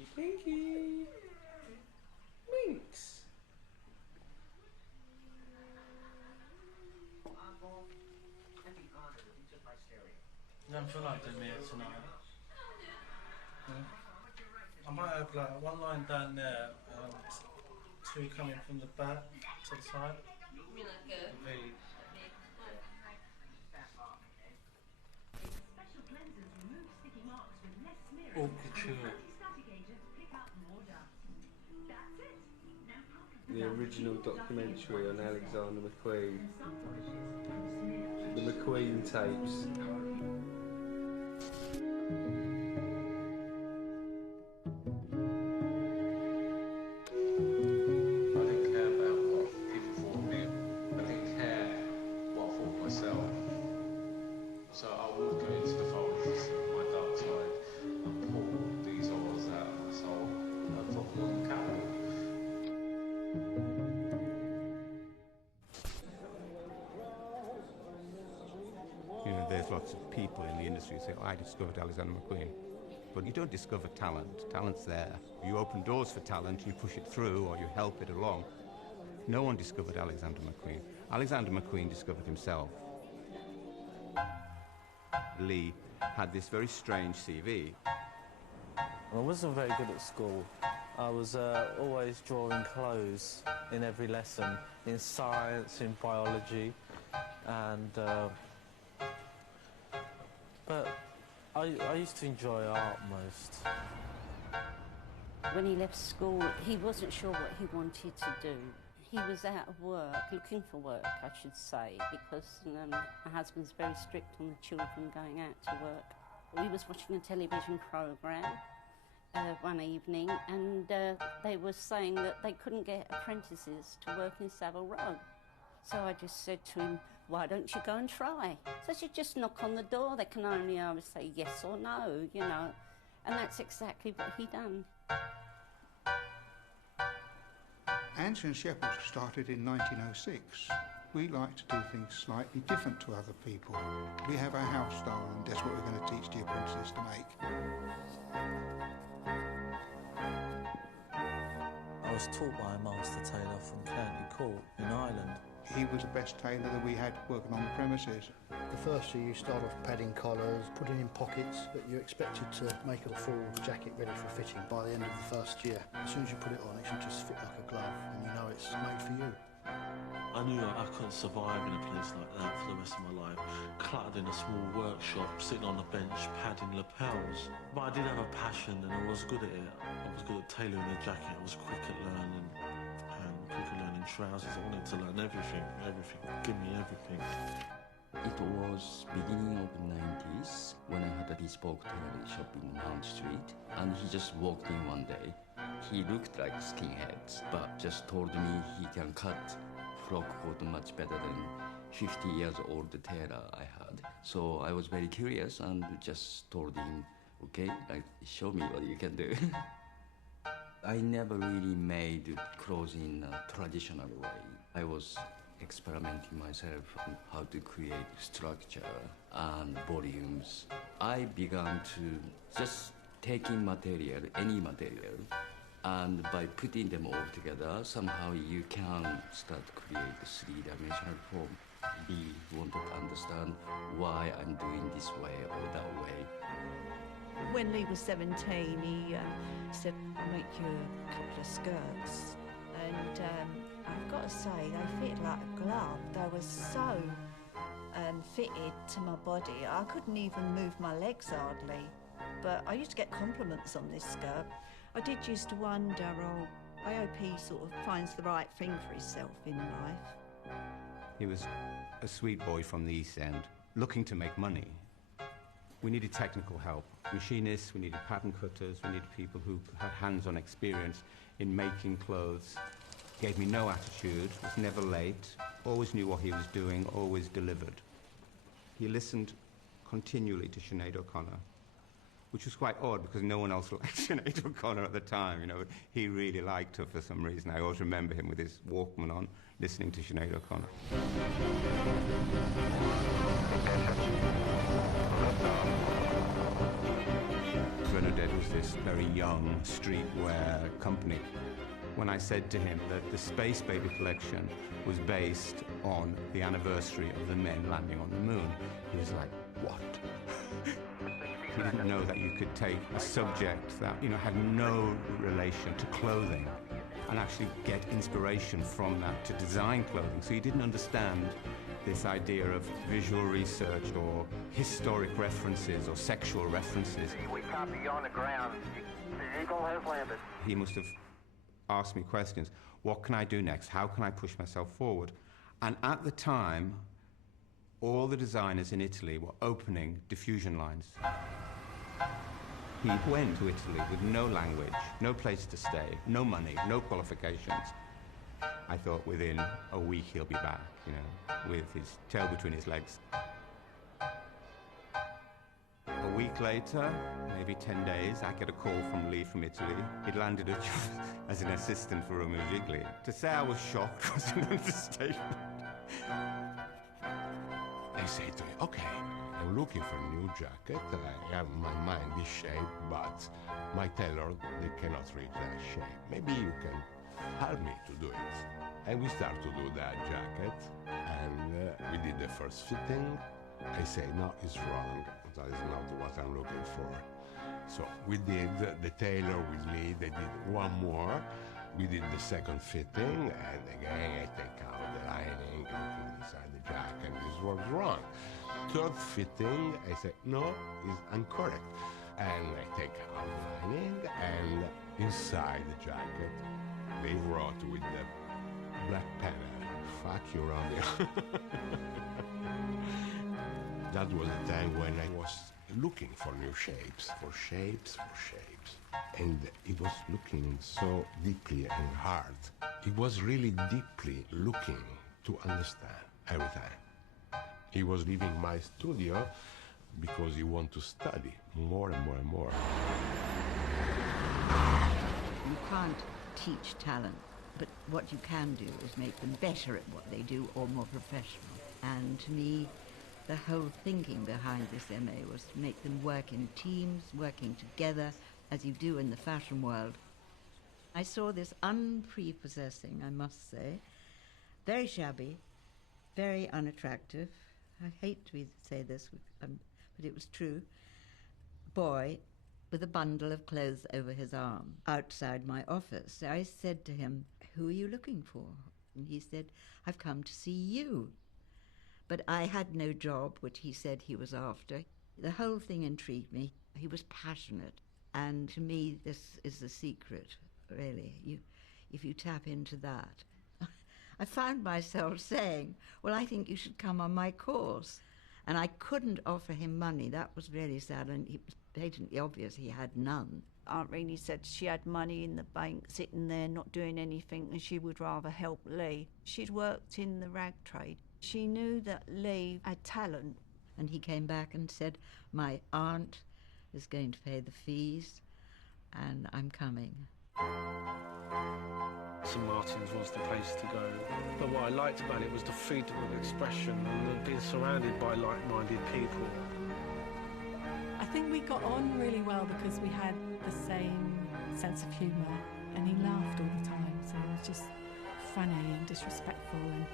Pinky, Pinky. Minx. I don't feel like doing it tonight. I might have like one line down there and two coming from the back to the side. V. Haute couture. The original documentary on Alexander McQueen. The McQueen tapes. I didn't care about what people thought of me. I didn't care what I thought of myself. So I would go into the forest, my dark side, and pull these horrors out of my soul and put them on the catwalk. You know, there's lots of people in the industry who say, oh, I discovered Alexander McQueen. But you don't discover talent. Talent's there. You open doors for talent, you push it through, or you help it along. No one discovered Alexander McQueen. Alexander McQueen discovered himself. Lee had this very strange CV. I wasn't very good at school. I was always drawing clothes in every lesson, in science, in biology, and but I used to enjoy art most. When he left school, he wasn't sure what he wanted to do. He was out of work, looking for work, I should say, because my husband's very strict on the children going out to work. We was watching a television programme one evening, and they were saying that they couldn't get apprentices to work in Savile Row. So I just said to him, why don't you go and try? So you just knock on the door, they can only either say yes or no, you know. And that's exactly what he done. Anson Shepherd started in 1906. We like to do things slightly different to other people. We have our house style, and that's what we're going to teach the apprentices to make. I was taught by a master tailor from County Court in Ireland. He was the best tailor that we had working on the premises. The first year you start off padding collars, putting in pockets, but you're expected to make a full jacket ready for fitting by the end of the first year. As soon as you put it on, it should just fit like a glove, and you know it's made for you. I knew I couldn't survive in a place like that for the rest of my life, cluttered in a small workshop, sitting on a bench, padding lapels. But I did have a passion and I was good at it. I was good at tailoring a jacket, I was quick at learning, and quick at learning trousers. I wanted to learn everything, give me everything. It was beginning of the 90s when I had a bespoke tailoring shop in Mount Street, and he just walked in one day. He looked like skinhead, but just told me he can cut frock coat much better than 50 years old tailor I had. So I was very curious and just told him, okay, like, show me what you can do. I never really made clothes in a traditional way. I was experimenting myself on how to create structure and volumes. I began to just taking material, any material, and by putting them all together, somehow you can start to create a three-dimensional form. Lee wanted to understand why I'm doing this way or that way. When Lee was 17, he said, I'll make you a couple of skirts. And I've got to say, they fit like a glove. They were so fitted to my body. I couldn't even move my legs hardly. But I used to get compliments on this skirt. I did used to wonder, I hope he sort of finds the right thing for himself in life. He was a sweet boy from the East End, looking to make money. We needed technical help. Machinists, we needed pattern cutters, we needed people who had hands-on experience in making clothes. Gave me no attitude, was never late, always knew what he was doing, always delivered. He listened continually to Sinead O'Connor, which was quite odd because no one else liked Sinead O'Connor at the time. You know, he really liked her for some reason. I always remember him with his Walkman on, listening to Sinead O'Connor. When Madrid was this very young streetwear company. When I said to him that the Space Baby collection was based on the anniversary of the men landing on the moon, he was like, what? He didn't know that you could take a subject that, had no relation to clothing and actually get inspiration from that to design clothing. So he didn't understand this idea of visual research or historic references or sexual references. We copy you on the ground. The Eagle has landed. He must have asked me questions. What can I do next? How can I push myself forward? And at the time, all the designers in Italy were opening diffusion lines. He went to Italy with no language, no place to stay, no money, no qualifications. I thought within a week he'll be back, with his tail between his legs. A week later, maybe 10 days, I get a call from Lee from Italy. He'd landed a job as an assistant for Romeo Gigli. To say I was shocked was an understatement. I say to him, okay, I'm looking for a new jacket. I have in my mind this shape, but my tailor, they cannot reach that shape. Maybe you can help me to do it. And we start to do that jacket, and we did the first fitting. I say, no, it's wrong. That is not what I'm looking for. So we did the tailor with me, they did one more. We did the second fitting, and again I take out the lining, looking inside the jacket, this was wrong. Third fitting, I say, no, it's incorrect. And I take out the lining, and inside the jacket, they wrote with the black pen, fuck you, Romeo. That was the time when I was looking for new shapes, for shapes. And it was looking so deeply and hard. It was really deeply looking to understand every time. He was leaving my studio because he wanted to study more and more and more. You can't teach talent, but what you can do is make them better at what they do or more professional. And to me, the whole thinking behind this MA was to make them work in teams, working together, as you do in the fashion world. I saw this unprepossessing, I must say, very shabby, very unattractive, I hate to say this, but it was true, boy with a bundle of clothes over his arm outside my office. So I said to him, who are you looking for? And he said, I've come to see you. But I had no job, which he said he was after. The whole thing intrigued me. He was passionate. And to me, this is the secret, really. If you tap into that. I found myself saying, well, I think you should come on my course. And I couldn't offer him money. That was really sad. And it was patently obvious he had none. Aunt Renee said she had money in the bank, sitting there, not doing anything, and she would rather help Lee. She'd worked in the rag trade. She knew that Lee had talent. And he came back and said, my aunt is going to pay the fees, and I'm coming. St Martin's was the place to go. But what I liked about it was the freedom of expression and being surrounded by like-minded people. I think we got on really well because we had the same sense of humour, and he laughed all the time, so it was just funny and disrespectful. And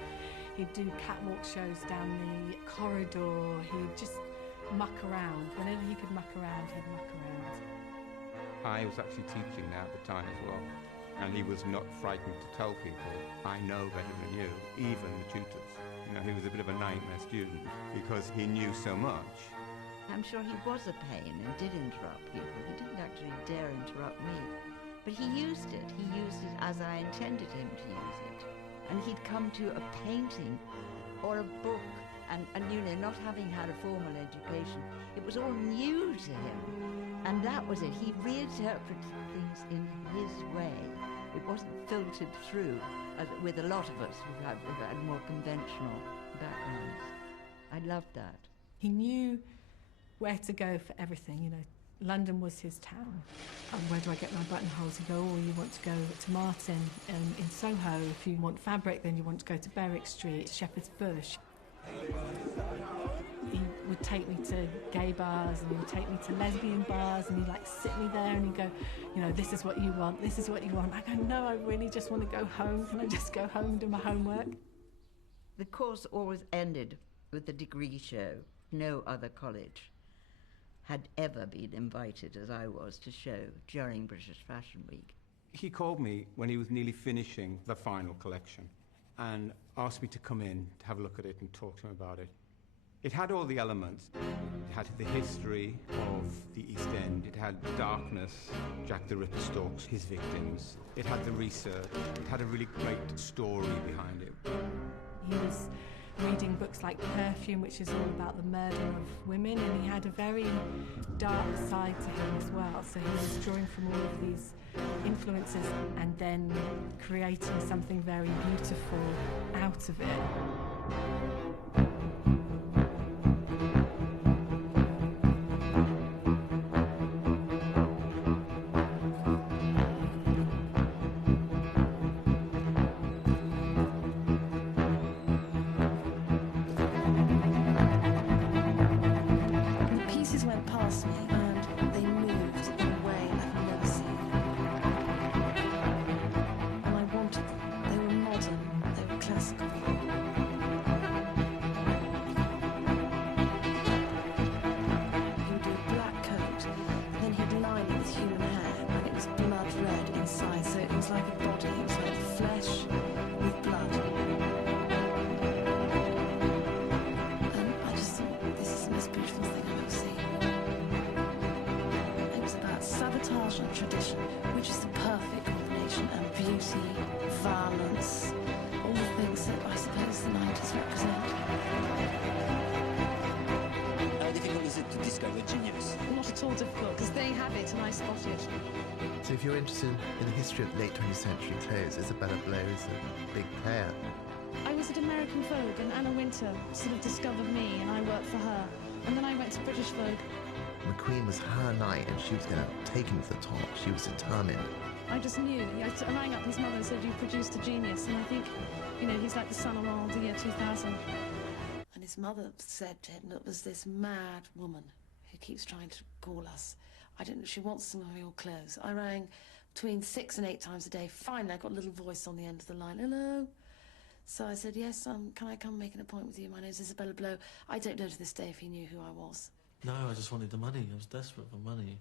he'd do catwalk shows down the corridor. He'd just muck around. Whenever he could muck around, he'd muck around. I was actually teaching there at the time as well, and he was not frightened to tell people, I know better than you, even the tutors. He was a bit of a nightmare student because he knew so much. I'm sure he was a pain and did interrupt people. He didn't actually dare interrupt me. But he used it. He used it as I intended him to use it. And he'd come to a painting or a book, and not having had a formal education, it was all new to him. And that was it. He reinterpreted things in his way. It wasn't filtered through, with a lot of us who had more conventional backgrounds. I loved that. He knew where to go for everything, London was his town. Where do I get my buttonholes? He'd go, you want to go to Martin in Soho. If you want fabric, then you want to go to Berwick Street, Shepherd's Bush. He would take me to gay bars, and he would take me to lesbian bars, and he'd like sit me there and he'd go, you know, this is what you want, this is what you want. I go, no, I really just want to go home. Can I just go home and do my homework? The course always ended with the degree show. No other college had ever been invited, as I was, to show during British Fashion Week. He called me when he was nearly finishing the final collection and asked me to come in to have a look at it and talk to him about it. It had all the elements. It had the history of the East End. It had darkness, Jack the Ripper stalks his victims. It had the research. It had a really great story behind it. He was reading books like Perfume, which is all about the murder of women, and he had a very dark side to him as well. So he was drawing from all of these influences and then creating something very beautiful out of it. And tradition, which is the perfect combination of beauty, violence, all the things that I suppose the 90s represent. How difficult is it to discover genius? Not at all difficult, because they have it and I spot it. So if you're interested in the history of late 20th century clothes, Isabella Blow is a big player. I was at American Vogue and Anna Wintour sort of discovered me and I worked for her. And then I went to British Vogue. McQueen was her night and she was going to take him to the top. She was determined. I just knew. I rang up his mother and said, "You've produced a genius." And I think, you know, he's like the son of all the year 2000. And his mother said to him that there's this mad woman who keeps trying to call us. I don't know, she wants some of your clothes. I rang between 6 and 8 times a day. Finally, I got a little voice on the end of the line. Hello? So I said, yes, can I come make an appointment with you? My name's Isabella Blow. I don't know to this day if he knew who I was. No, I just wanted the money. I was desperate for money.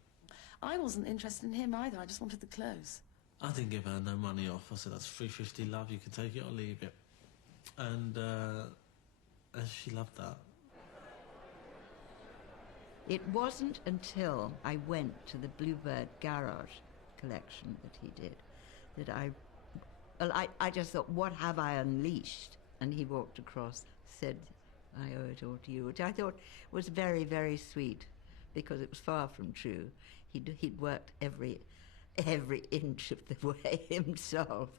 I wasn't interested in him either. I just wanted the clothes. I didn't give her no money off. I said, that's $3.50, love. You can take it or leave it. And she loved that. It wasn't until I went to the Bluebird Garage collection that he did that I just thought, what have I unleashed? And he walked across, said, I owe it all to you, which I thought was very, very sweet, because it was far from true. He'd worked every inch of the way himself.